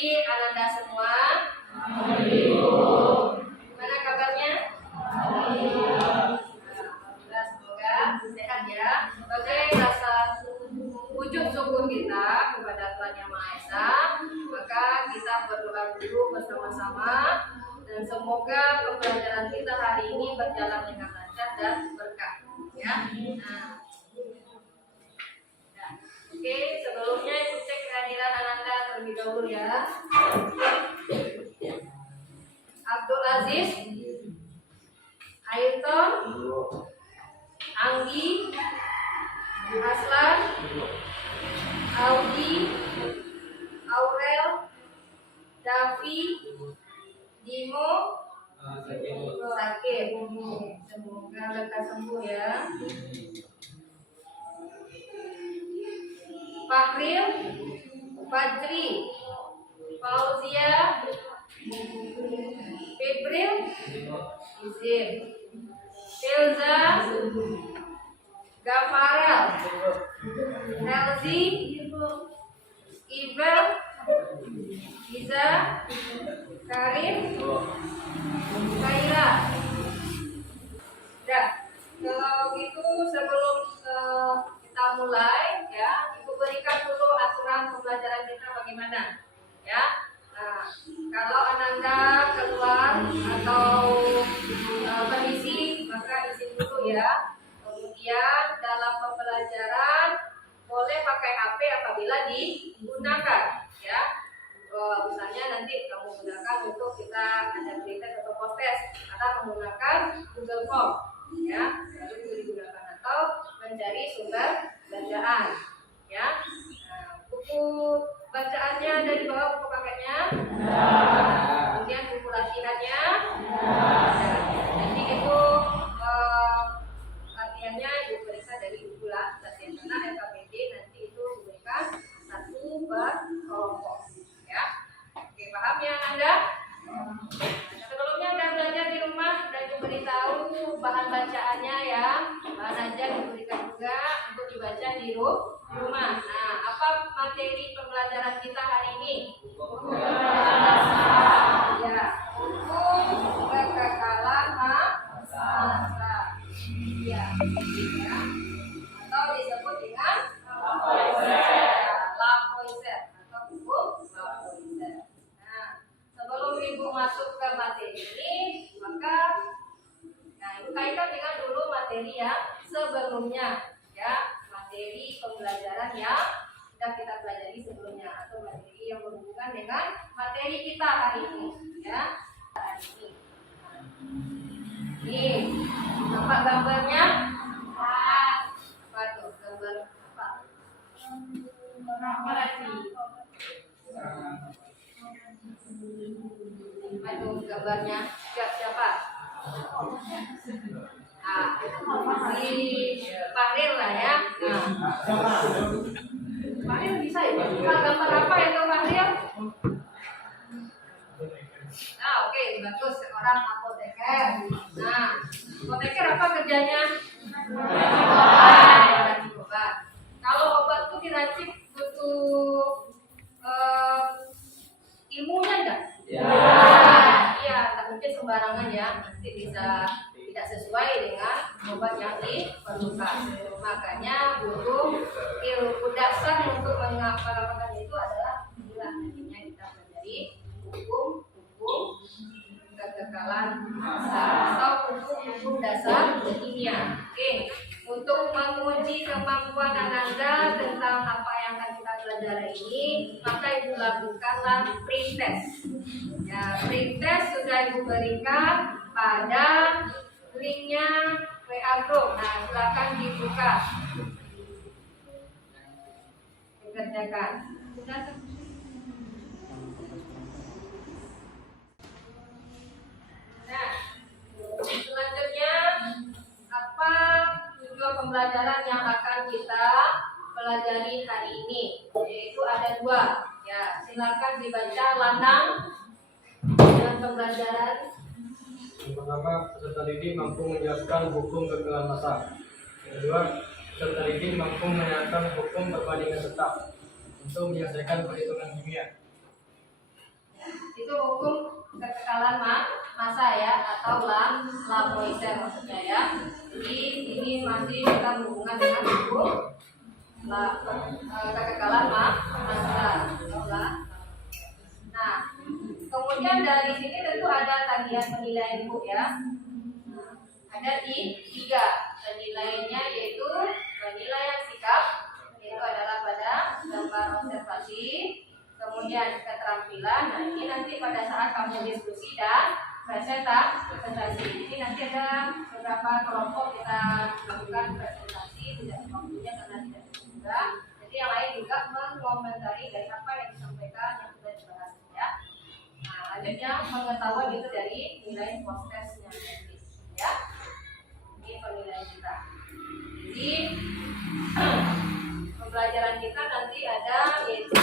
pagi Ananda semua. Gimana kabarnya? Alhamdulillah, semoga sehat ya. Sebagai rasa wujud syukur kita kepada Tuhan Yang Maha Esa, maka kita berdoa dulu bersama-sama dan semoga pembelajaran kita hari ini berjalan dengan lancar dan berkah. Ya. Nah. Oke, sebelumnya ibu cek kehadiran Ananda terlebih dahulu ya. Abdul Aziz, Ayrton, Anggi, Aslan, Audi, Aurel, Davi, Dimo, Sakit. Semoga lekas sembuh ya. Fahril, Fajri, Fauzia, Febril, Izin, Elza, Gafarel, Elzi, Ibel, Iza, Karim, Kaira. Dah, kalau gitu sebelum kita mulai ya, Ibu berikan dulu aturan pembelajaran kita bagaimana ya. Nah, kalau Ananda keluar atau berisi, maka izin dulu ya. Kemudian dalam pembelajaran boleh pakai HP apabila digunakan ya. Misalnya nanti kamu gunakan untuk kita ada pretest atau post test atau menggunakan Google Form ya, itu digunakan atau mencari sumber bacaan ya. Nah, buku bacaannya ada di bawah buku paketnya. Kemudian buku latihannya. Jadi itu latihannya diberikan dari buku latihan karena LKPD nanti itu diberikan satu per kelompok ya. Oke, paham ya Anda? Sebelumnya Anda belajar di rumah dan diberitahu bahan bacaannya ya. Bahan aja diberikan juga untuk dibaca di rumah. Nah, apa materi pembelajaran kita hari ini? Ya, hukum kekekalan masa. Ya, atau disebut dengan Lavoisier atau hukum Lavoisier. Nah, sebelum ibu masuk ke materi ini, maka ibu kaitkan dengan dulu materi yang sebelumnya ya, materi pembelajaran yang sudah kita pelajari sebelumnya atau materi yang berhubungan dengan materi kita hari ini ya. Nih, apa gambarnya? Apa tuh gambar apa? Apa tuh gambarnya? Siapa? Si Fahril lah ya. Fahril bisa ya? Gambar apa itu Fahril? Nah, oke, bagus. Seorang apoteker. Nah, apoteker apa kerjanya? Meracik obat. Kalau obat itu diracik butuh ilmunya enggak? Ya. Iya, tak mungkin sembarangan ya. Nanti bisa tidak sesuai dengan obat yang diperlukan. Makanya butuh ilmu dasar untuk mengamalkan itu adalah inilah nantinya kita pelajari hukum kekekalan massa atau hukum dasar kimia. Oke, untuk menguji kemampuan Ananda tentang apa yang akan kita pelajari ini, maka ibu lakukanlah pretest. Ya, pretest sudah ibu berikan pada linknya WA group. Nah, silakan dibuka, dikerjakan. Nah, selanjutnya apa tujuan pembelajaran yang akan kita pelajari hari ini? Yaitu ada dua. Ya, silakan dibaca Lanang dan pembelajaran. Yang pertama, peserta didik mampu menjelaskan hukum kekekalan massa. Yang kedua, peserta didik mampu menyatakan hukum perbandingan tetap untuk menyelesaikan perhitungan kimia. Itu hukum kekekalan massa ya, atau Lavoisier maksudnya ya. Jadi ini masih kita berhubungan dengan hukum kekekalan massa. Nah, kemudian dari sini tentu ada tagihan penilaian Bu ya. Ada tiga penilaiannya, yaitu penilaian sikap, yaitu adalah pada gambar observasi, kemudian keterampilan. Nah, ini nanti pada saat kamu diskusi dan presentasi. Ini nanti ada beberapa kelompok kita lakukan presentasi, tidak waktunya karena tidak juga. Jadi yang lain juga mengomentari dari apa yang disampaikan yang sudah dibahas ya. Nah, lanjutnya pengetahuan itu dari nilai post-testnya nanti ya. Ini penilaian kita. Jadi pembelajaran kita nanti ada, yaitu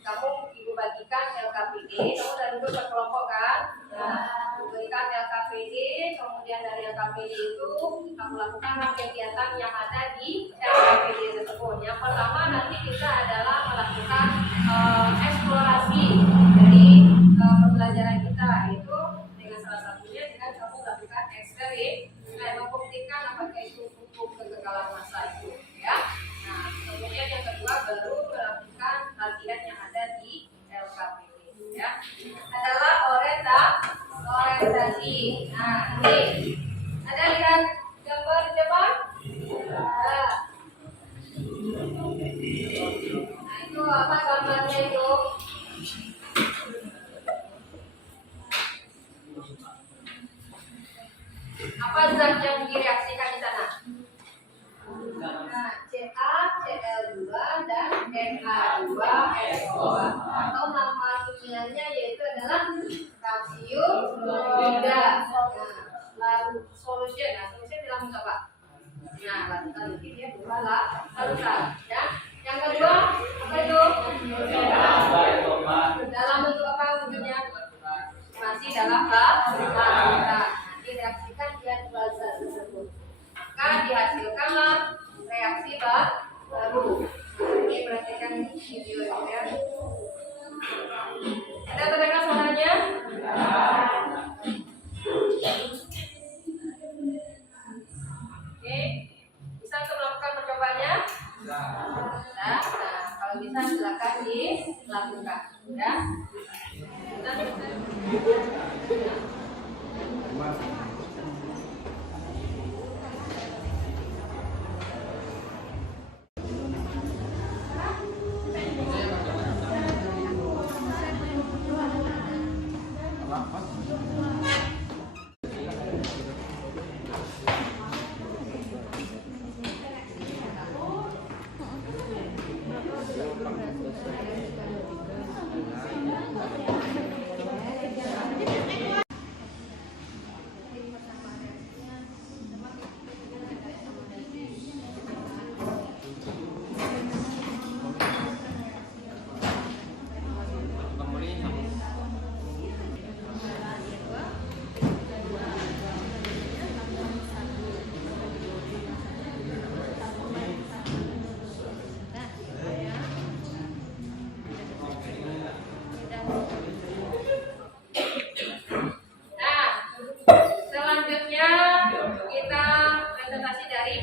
kamu ibu bagikan LKPD, kamu dari dulu berkelompok kan. Nah, berikan LKPD, kemudian dari LKPD itu kamu lakukan kegiatan yang ada di LKPD tersebut. Yang pertama nanti kita adalah melakukan eksplorasi dari pembelajaran kita, yaitu dengan salah satunya dengan kamu melakukan eksperimen, membuktikan apakah itu hukum kekekalan massa itu ya. Nah, kemudian yang kedua baru melakukan latihan yang ada di LKPD ya. Adalah orientasi. Nah, ini ada lihat gambar di depan? Nah, itu apa gambarnya itu? Apa zat yang direaksikan di sana? Nah, Ca, Cl2 dan Na2SO2, atau nama kimianya yaitu adalah kalsium klorida. Lalu solution, solution dalam bentuk apa? Nah, lalu dia dua larutan. Ya. Yang kedua apa itu? Dalam bentuk apa wujudnya? Masih dalam larutan. Direaksikan dia dua zat tersebut, maka dihasilkanlah reaksi baru. Ini perhatikan video ini ya. Ada terdengar suaranya? Oke, bisa untuk melakukan percobaannya? Nah, kalau bisa silakan dilakukan ya.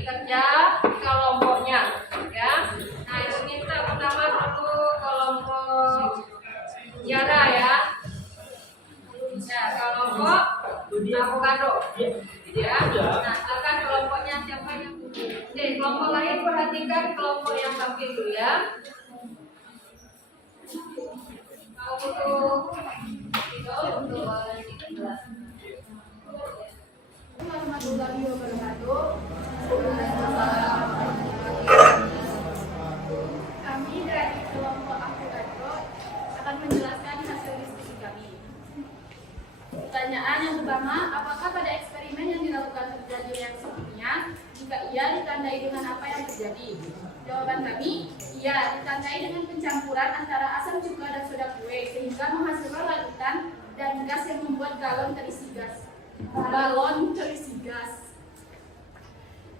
Kerja kelompoknya ya. Nah, itu kita pertama perlu kelompok Yara ya. Ya, kelompok avocado ya. Nah, silakan kelompoknya siapa yang oke, kelompok lain perhatikan kelompok yang samping dulu ya. Kalau butuh video untuk warahmatullahi wabarakatuh. Kami dari kelompok avocado akan menjelaskan hasil diskusi kami. Pertanyaan yang pertama, apakah pada eksperimen yang dilakukan terjadi reaksi kimia? Jika iya, ditandai dengan apa yang terjadi? Jawaban kami, iya, ditandai dengan pencampuran antara asam cuka dan soda kue sehingga menghasilkan larutan dan gas yang membuat galon terisi gas.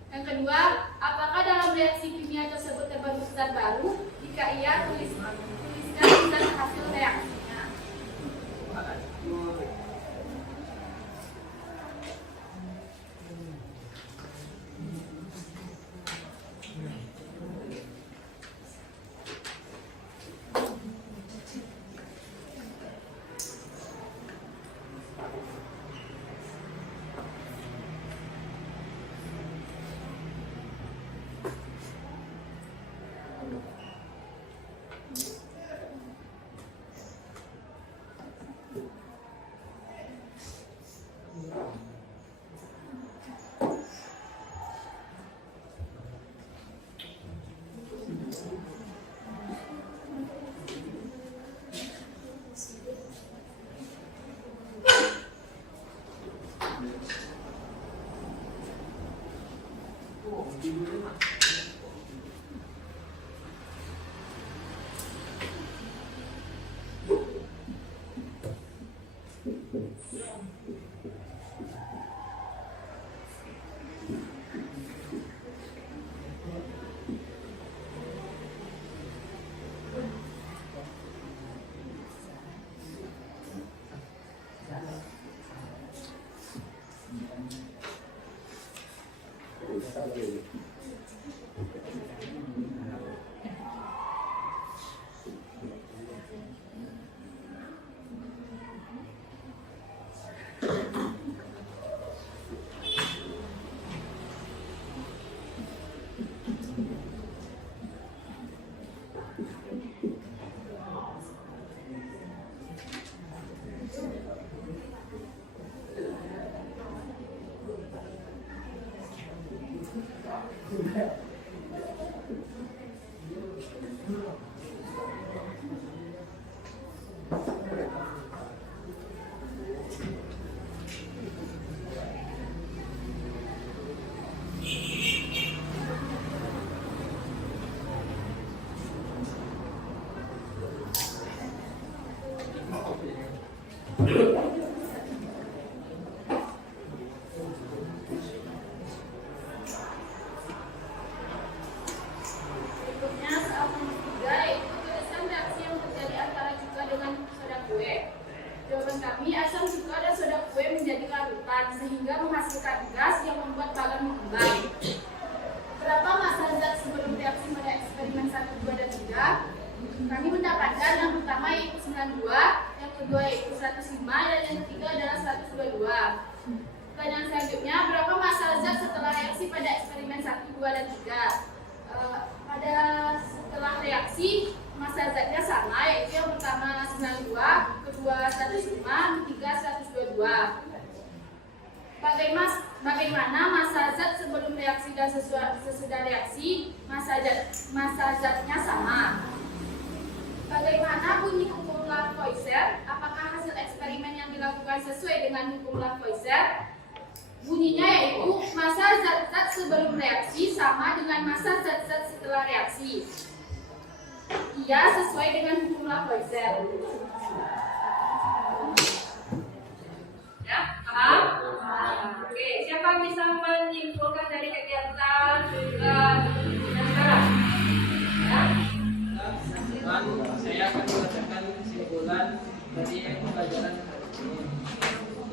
Yang kedua, apakah dalam reaksi kimia tersebut terbentuk zat baru? Jika iya, tuliskan zat hasil reaksinya. bagaimana massa zat sebelum reaksi dan sesudah reaksi, massa zatnya sama. Bagaimana bunyi hukum Lavoisier? Apakah hasil eksperimen yang dilakukan sesuai dengan hukum Lavoisier? Bunyinya yaitu massa zat-zat sebelum reaksi sama dengan massa zat-zat setelah reaksi. Ia sesuai dengan hukum Lavoisier. Ya, paham? Oke, siapa yang bisa menyimpulkan dari kegiatan dan sekarang? Ya? Saya akan membacakan kesimpulan dari pembelajaran hari ini,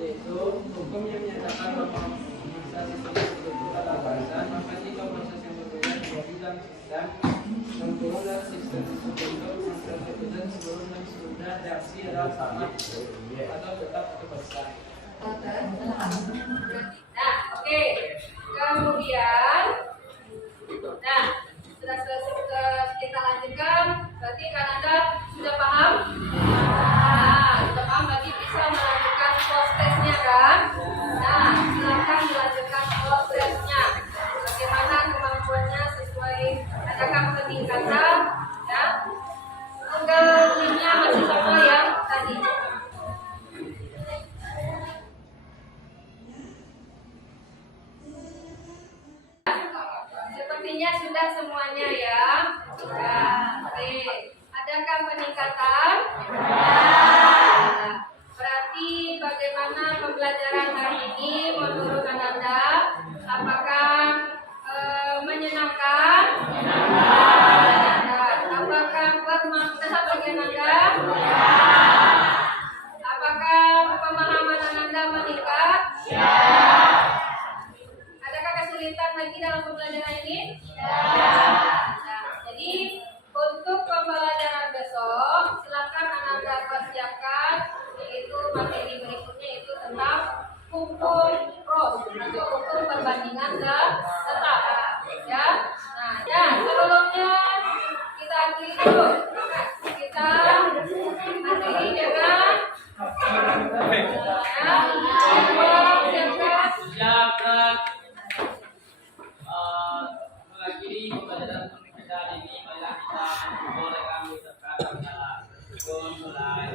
yaitu hukum yang menyatakan bahwa massa sistem itu adalah barisan, maka jika proses yang berbeda terjadi dalam sistem yang turun dari sistem terbentuk massa represent sebelum dan sesudah reaksi adalah sama atau tetap atau barisan. Nah, oke. Kemudian, nah, sudah kita lanjutkan. Berarti kan Anda sudah paham? Nah, sudah paham berarti bisa melanjutkan prosesnya kan? Nah, silakan dilanjutkan prosesnya. Bagaimana kemampuannya sesuai, adakah peningkatan? Ya, anggapnya masih sama yang tadi. Sepertinya sudah semuanya ya. Ya, oke. Adakah peningkatan? Ya. Berarti bagaimana pembelajaran hari ini menurut Anda? Apakah menyenangkan? Menyenangkan. Apakah bermanfaat bagi Anda? Apakah pemahaman Anda meningkat? Adakah kesulitan lagi dalam pembelajaran ini? Nah, jadi untuk pembelajaran besok silakan Anda persiapkan, yaitu materi berikutnya itu tentang hukum cross atau hukum perbandingan tetap. Ya. Nah, dan sebelumnya kita akhiri dulu. Kita akhiri dengan Mengakhiri pembelajaran kita hari ini, marilah kita berdoa dan kami serta mulai.